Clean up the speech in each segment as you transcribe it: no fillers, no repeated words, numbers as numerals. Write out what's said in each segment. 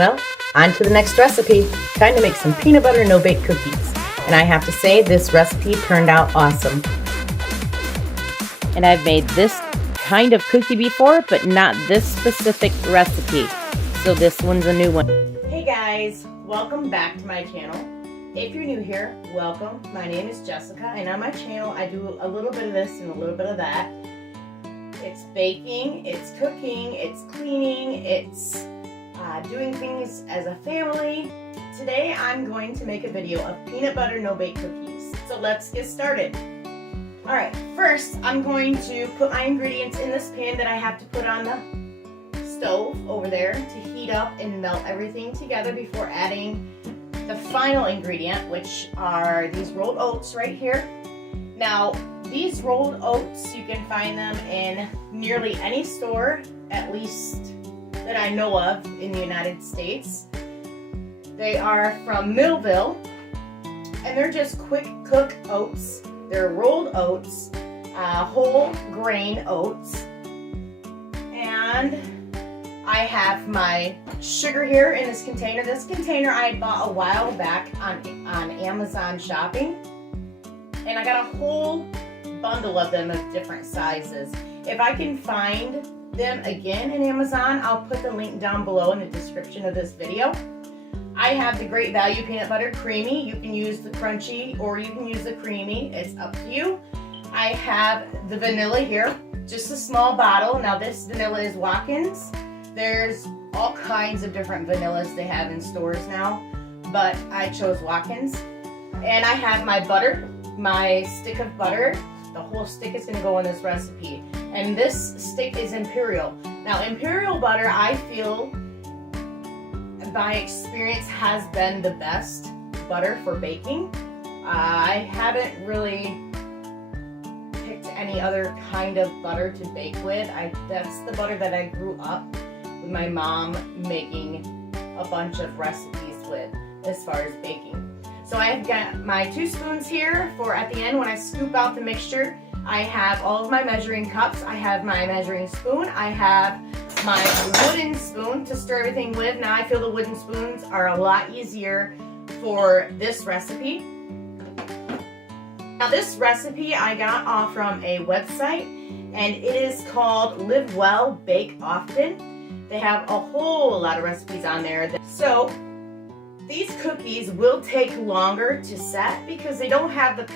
Well, on to the next recipe. Time to make some peanut butter no-bake cookies. And I have to say, this recipe turned out awesome. And I've made this kind of cookie before, but not this specific recipe. So this one's a new one. Hey guys, welcome back to my channel. If you're new here, welcome. My name is Jessica, and on my channel I do a little bit of this and a little bit of that. It's baking, it's cooking, it's cleaning, it's doing things as a family. Today I'm going to make a video of peanut butter no-bake cookies. So let's get started. Alright, first I'm going to put my ingredients in this pan that I have to put on the stove over there to heat up and melt everything together before adding the final ingredient, which are these rolled oats right here. Now, these rolled oats, you can find them in nearly any store, at least that I know of in the United States. They are from Millville, and they're just quick cook oats. They're rolled oats, whole grain oats, and I have my sugar here in this container. This container I bought a while back on Amazon shopping, and I got a whole bundle of them of different sizes. If I can find them again in Amazon, I'll put the link down below in the description of this video. I have the Great Value Peanut Butter Creamy. You can use the crunchy or you can use the creamy. It's up to you. I have the vanilla here, just a small bottle. Now this vanilla is Watkins. There's all kinds of different vanillas they have in stores now, but I chose Watkins. And I have my butter, my stick of butter. The whole stick is going to go in this recipe. And this stick is Imperial. Now Imperial butter, I feel, by experience, has been the best butter for baking. I haven't really picked any other kind of butter to bake with. That's the butter that I grew up with my mom making a bunch of recipes with as far as baking. So I've got my 2 spoons here for at the end when I scoop out the mixture. I have all of my measuring cups. I have my measuring spoon. I have my wooden spoon to stir everything with. Now I feel the wooden spoons are a lot easier for this recipe. Now this recipe I got off from a website, and it is called Live Well, Bake Often. They have a whole lot of recipes on there. So these cookies will take longer to set because they don't have the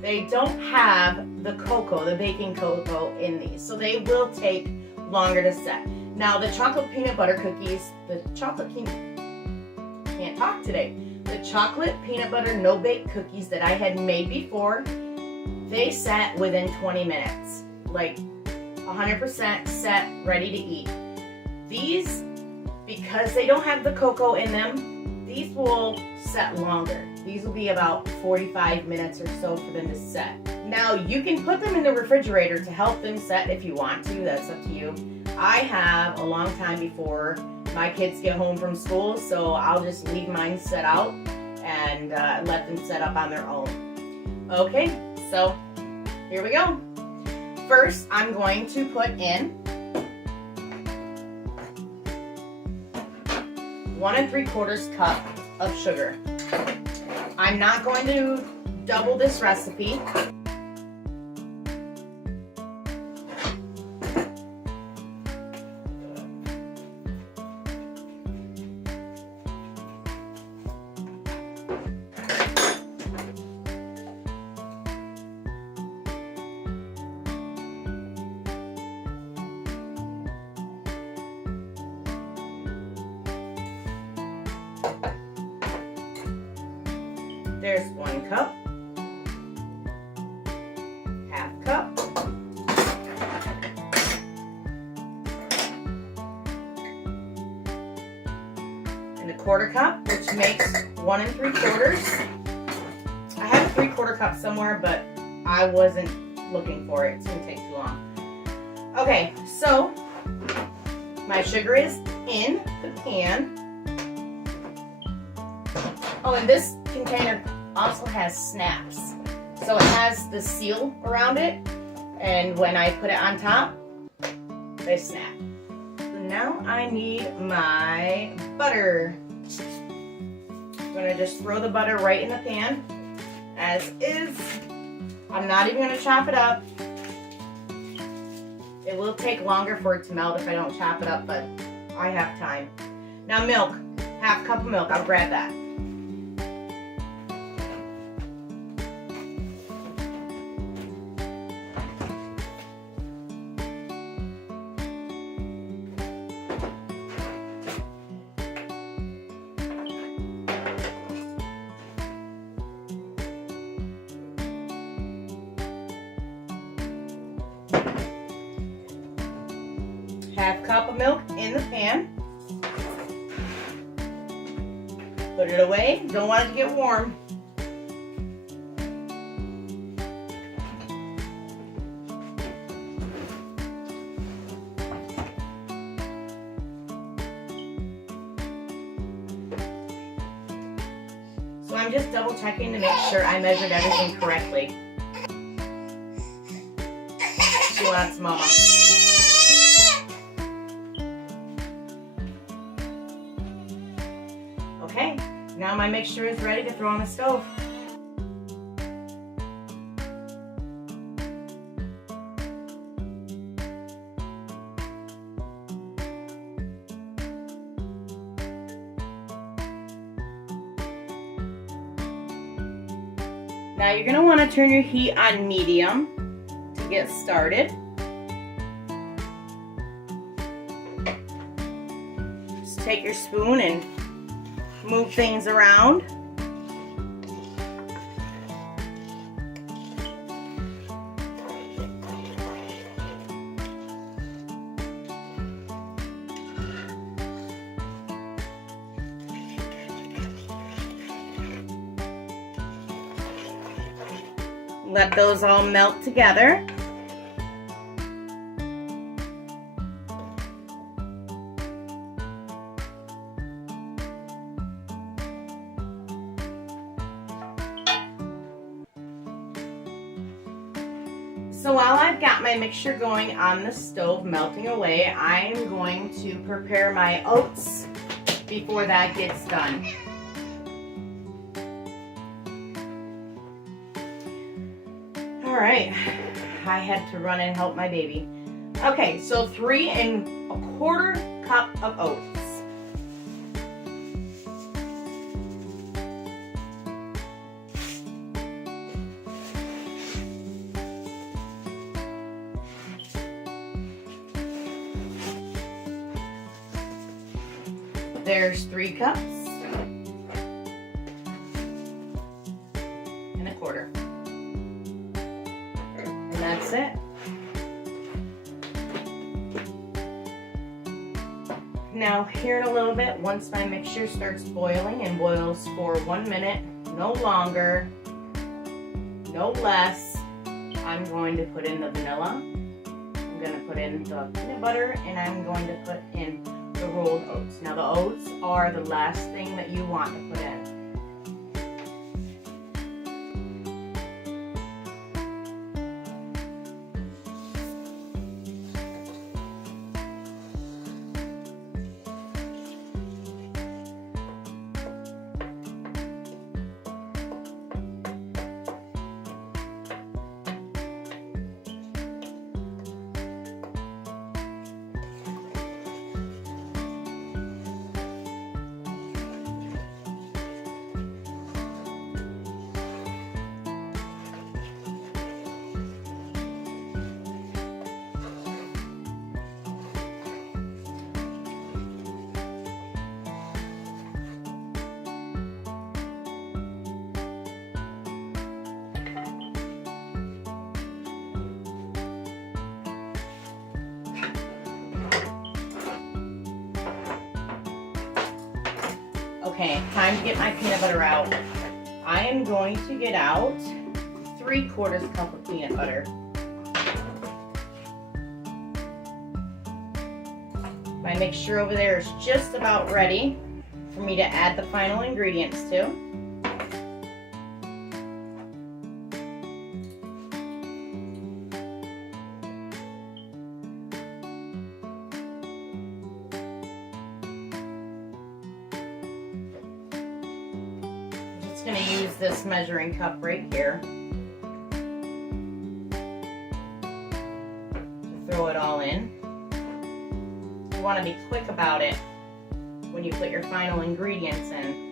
they don't have the cocoa, the baking cocoa in these. So they will take longer to set. Now the chocolate peanut butter cookies, the chocolate can't talk today. The chocolate peanut butter no-bake cookies that I had made before, they set within 20 minutes. Like 100% set, ready to eat. These, because they don't have the cocoa in them, these will set longer. These will be about 45 minutes or so for them to set. Now you can put them in the refrigerator to help them set if you want to, that's up to you. I have a long time before my kids get home from school, so I'll just leave mine set out and let them set up on their own. Okay, so here we go. First, I'm going to put in 1 3/4 cup of sugar. I'm not going to double this recipe. There's 1 cup, 1/2 cup, and 1/4 cup, which makes 1 3/4. I have a 3/4 cup somewhere, but I wasn't looking for it. It's gonna take too long. Okay, so my sugar is in the pan. Oh, and this container also has snaps. So it has the seal around it, and when I put it on top, they snap. So now now I need my butter. I'm gonna just throw the butter right in the pan as is. I'm not even gonna chop it up. It will take longer for it to melt if I don't chop it up, but I have time. Now milk, half cup of milk, I'll grab that. Half cup of milk in the pan. Put it away, don't want it to get warm. So I'm just double checking to make sure I measured everything correctly. She wants mama. Okay, now my mixture is ready to throw on the stove. Now you're going to want to turn your heat on medium to get started. Just take your spoon and move things around. Let those all melt together. So while I've got my mixture going on the stove melting away, I'm going to prepare my oats before that gets done. All right, I had to run and help my baby. Okay, so 3 1/4 cup of oats. There's 3 cups and 1/4. And that's it. Now here in a little bit, once my mixture starts boiling and boils for 1 minute, no longer, no less, I'm going to put in the vanilla. I'm going to put in the peanut butter, and I'm going to put in the rolled oats. Now the oats are the last thing that you want to put in. Okay, time to get my peanut butter out. I am going to get out 3/4 cup of peanut butter. My mixture over there is just about ready for me to add the final ingredients to. going to use this measuring cup right here to throw it all in. You want to be quick about it when you put your final ingredients in.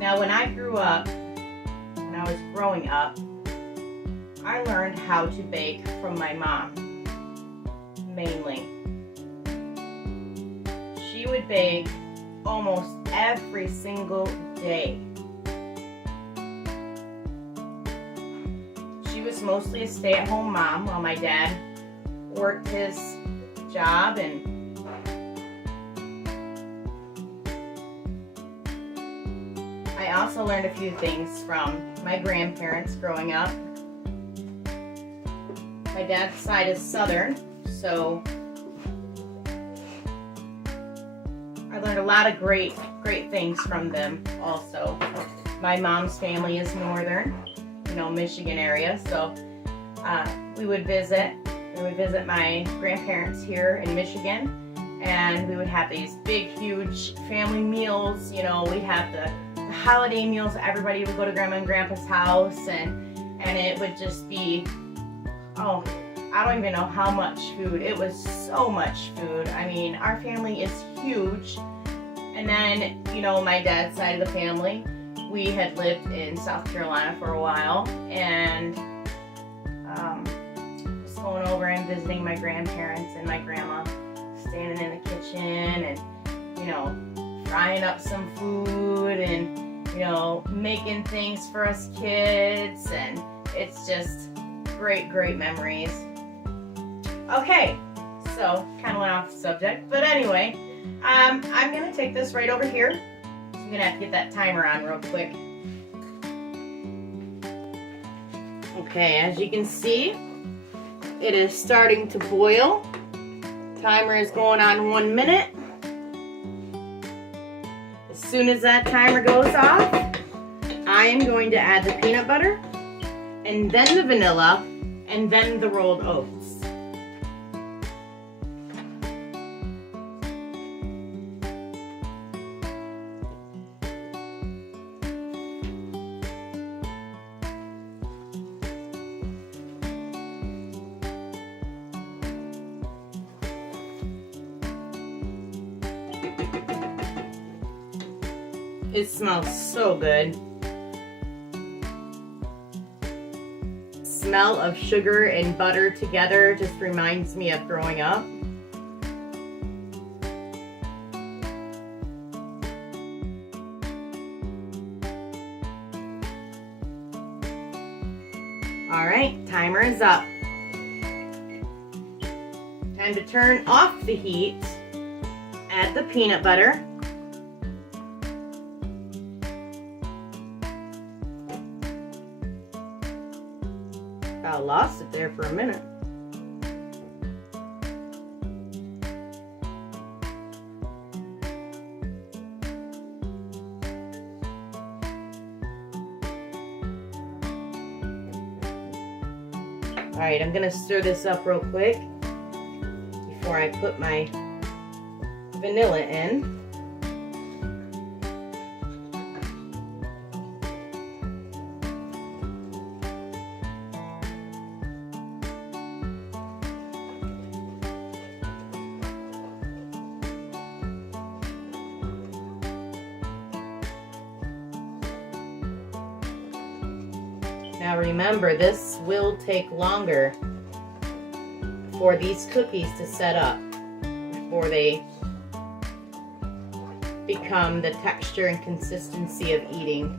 Now, when I grew up, when I was growing up, I learned how to bake from my mom, mainly. She would bake almost every single day. She was mostly a stay-at-home mom while my dad worked his job, and I also learned a few things from my grandparents growing up. My dad's side is Southern, so I learned a lot of great things from them also. My mom's family is Northern, Michigan area, so we would visit my grandparents here in Michigan, and we would have these big, huge family meals. We'd have the holiday meals. Everybody would go to Grandma and Grandpa's house, and it would just be, oh, I don't even know how much food. It was so much food. I mean, our family is huge. And then, my dad's side of the family, we had lived in South Carolina for a while, and just going over and visiting my grandparents and my grandma, standing in the kitchen and, frying up some food and, making things for us kids, and it's just great memories. Okay, so kind of went off the subject, but anyway, I'm going to take this right over here. So I'm going to have to get that timer on real quick. Okay, as you can see, it is starting to boil. Timer is going on 1 minute. As soon as that timer goes off, I am going to add the peanut butter, and then the vanilla, and then the rolled oats. It smells so good. Smell of sugar and butter together just reminds me of growing up. All right, timer is up. Time to turn off the heat. Add the peanut butter. I lost it there for a minute. All right, I'm gonna stir this up real quick before I put my vanilla in. Now remember, this will take longer for these cookies to set up before they become the texture and consistency of eating.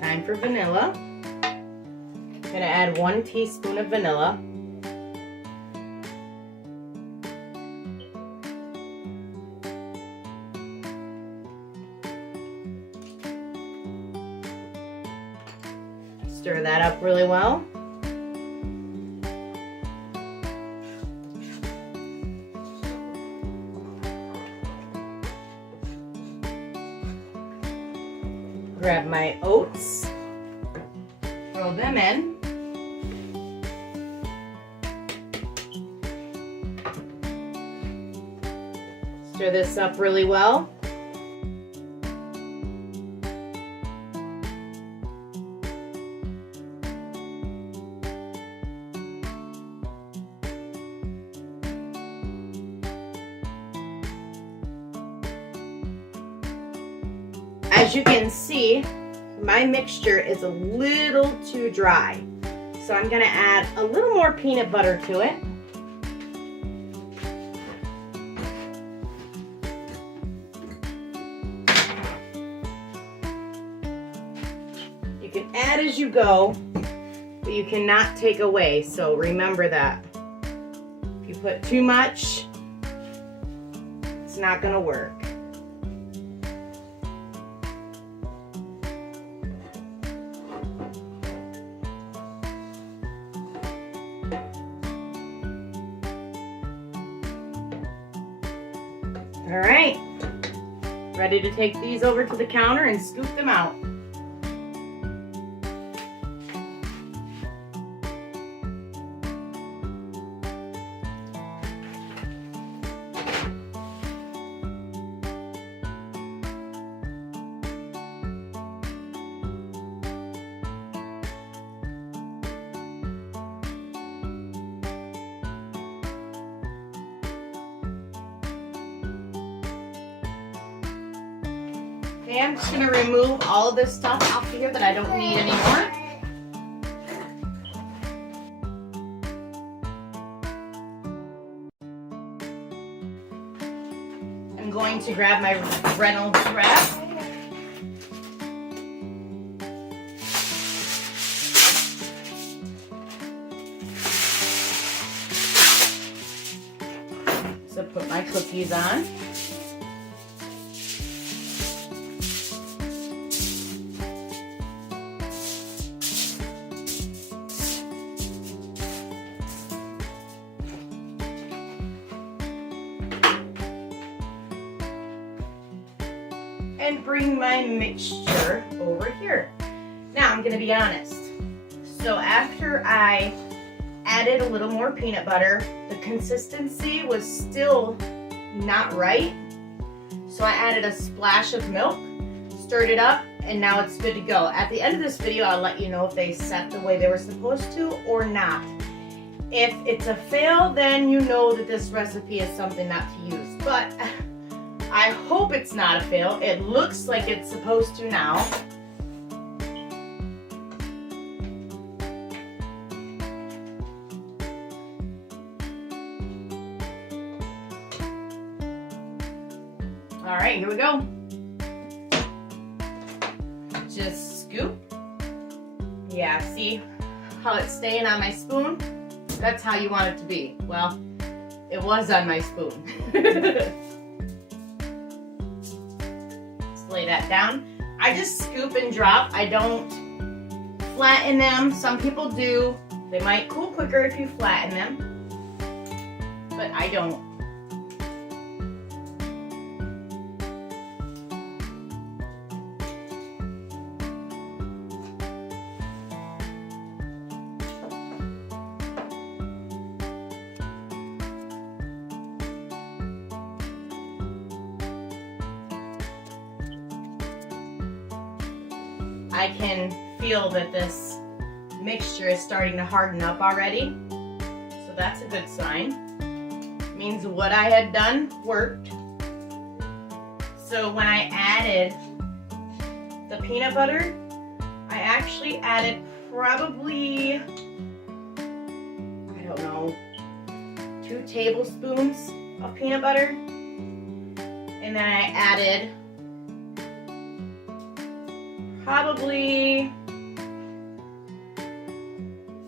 Time for vanilla. I'm going to add 1 teaspoon of vanilla. Stir that up really well. Grab my oats, throw them in. Stir this up really well. As you can see, my mixture is a little too dry. So I'm gonna add a little more peanut butter to it. You can add as you go, but you cannot take away, so remember that. If you put too much, it's not gonna work. All right, ready to take these over to the counter and scoop them out. Okay, I'm just gonna remove all of this stuff off of here that I don't need anymore. I'm going to grab my Reynolds wrap. So put my cookies on. And bring my mixture over here. Now I'm gonna be honest. So after I added a little more peanut butter, the consistency was still not right. So I added a splash of milk, stirred it up, and now it's good to go. At the end of this video, I'll let you know if they set the way they were supposed to or not. If it's a fail, then you know that this recipe is something not to use. But I hope it's not a fail. It looks like it's supposed to now. All right, here we go. Just scoop. Yeah, see how it's staying on my spoon? That's how you want it to be. Well, it was on my spoon. Lay that down. I just scoop and drop. I don't flatten them. Some people do. They might cool quicker if you flatten them, but I don't. I can feel that this mixture is starting to harden up already, so that's a good sign. It means what I had done worked. So when I added the peanut butter, I actually added probably, I don't know, 2 tablespoons of peanut butter, and then I added probably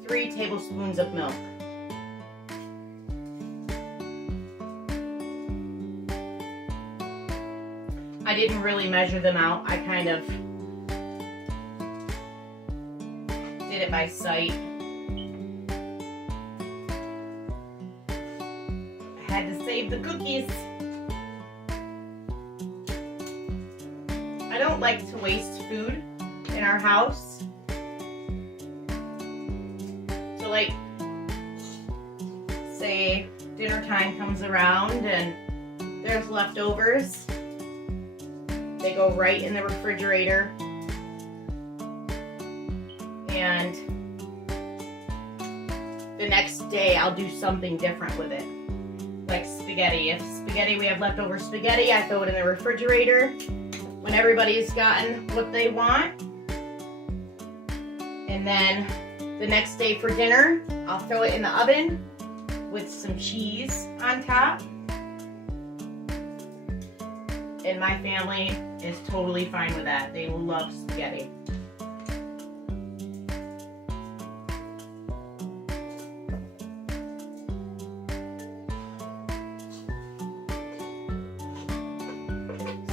3 tablespoons of milk. I didn't really measure them out. I kind of did it by sight. I had to save the cookies. I don't like to waste food. in our house. So like, say dinner time comes around and there's leftovers, they go right in the refrigerator, and the next day I'll do something different with it. Like spaghetti. If spaghetti, we have leftover spaghetti, I throw it in the refrigerator when everybody's gotten what they want. And then the next day for dinner, I'll throw it in the oven with some cheese on top. And my family is totally fine with that. They love spaghetti.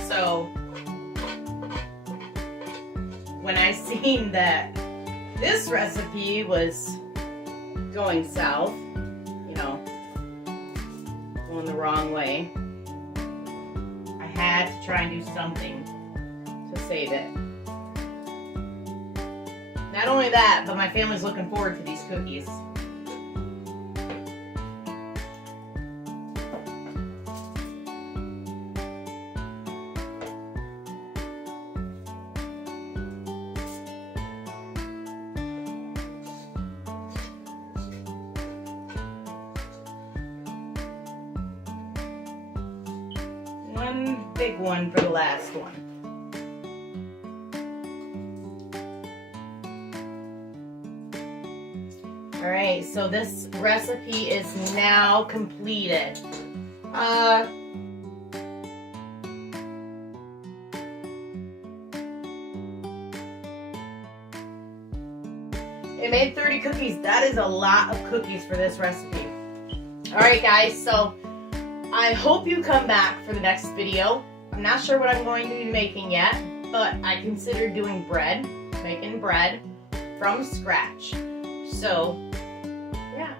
So when I seen that this recipe was going south, you know, going the wrong way, I had to try and do something to save it. Not only that, but my family's looking forward to these cookies. One big one for the last one. All right, so this recipe is now completed. It made 30 cookies. That is a lot of cookies for this recipe. All right, guys, so I hope you come back for the next video. I'm not sure what I'm going to be making yet, but I consider doing bread, making bread from scratch. So, yeah.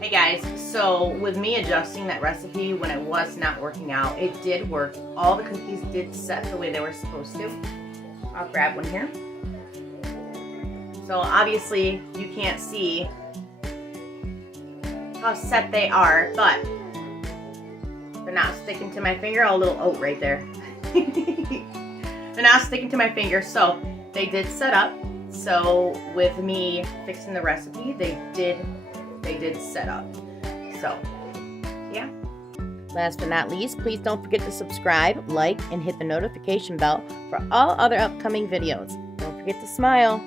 Hey guys, so with me adjusting that recipe when it was not working out, it did work. All the cookies did set the way they were supposed to. I'll grab one here. So obviously you can't see how set they are, but they're not sticking to my finger. A little oat right there. They're not sticking to my finger, so they did set up. So with me fixing the recipe, they did set up. So yeah. Last but not least, please don't forget to subscribe, like, and hit the notification bell for all other upcoming videos. Don't forget to smile.